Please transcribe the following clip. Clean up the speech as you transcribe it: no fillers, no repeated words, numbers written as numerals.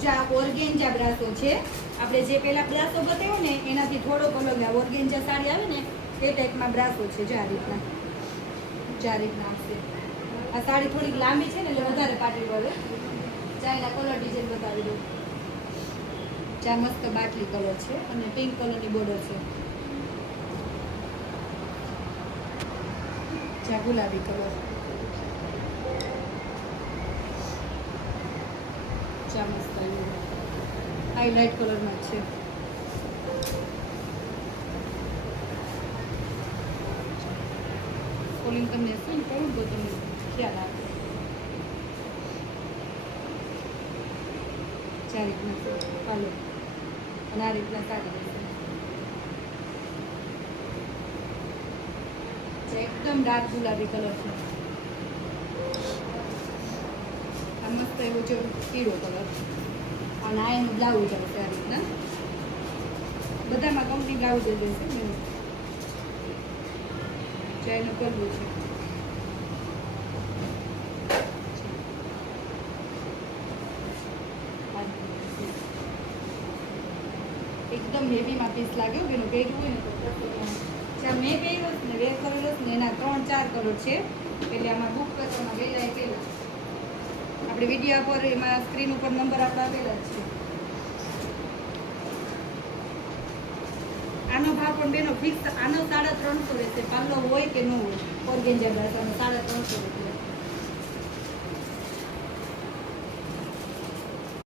બીજા organza brasso છે. આપણે જે પેલા બ્રાસો બતાવ્યો ને એનાથી થોડોક અલગ ઓર્ગેન્જા સાડી આવે ને એ ટાઈપમાં બ્રાસો છે. જે આ રીતના આવશે. આ સાડી થોડીક લાંબી છે ને એટલે વધારે પાટી પડે. ચાઇના કલર ડિઝાઇન બતાવી દઉં. ચા મસ્ત બાટલી કલર છે અને પિંક કલરની બોર્ડર છે. ચા ગુલાબી કલર. ચા મસ્ત હાઈલાઇટ કલરમાં છે. કોલિંગ તમને શું કહું તો તમને ખ્યાલ આવે. ચાર રીતના હાલો અને આ રીતના સાડી રહેશે. એકદમ ડાર્ક ગુલાબી કલર છે. આ મસ્ત એવો છે પીળો કલર અને આ એનું બ્લાઉઝ આવશે આ રીતના. બધામાં કંપની બ્લાઉઝ જ રહેશે ને. એનું કરવું છે. એકદમ હેવીમાં પીસ લાગ્યો કે એનું પહેરવું હોય ને તો જ્યાં મેં પહેર્યો ને વેર કરેલો ને એના 3-4 કલર છે. એટલે આમાં બુક કરવાના વહેલા પહેલાં આપણે વિડીયો પર એમાં સ્ક્રીન ઉપર નંબર આપવા આપેલા જ છે. આનો ભાવ પણ બેનો ફિક્સ. આનો 350 રહેશે. પાલ્લો હોય કે ન હોય ઓર્ગેન્જા બ્રાસોનો 350 રૂપિયા.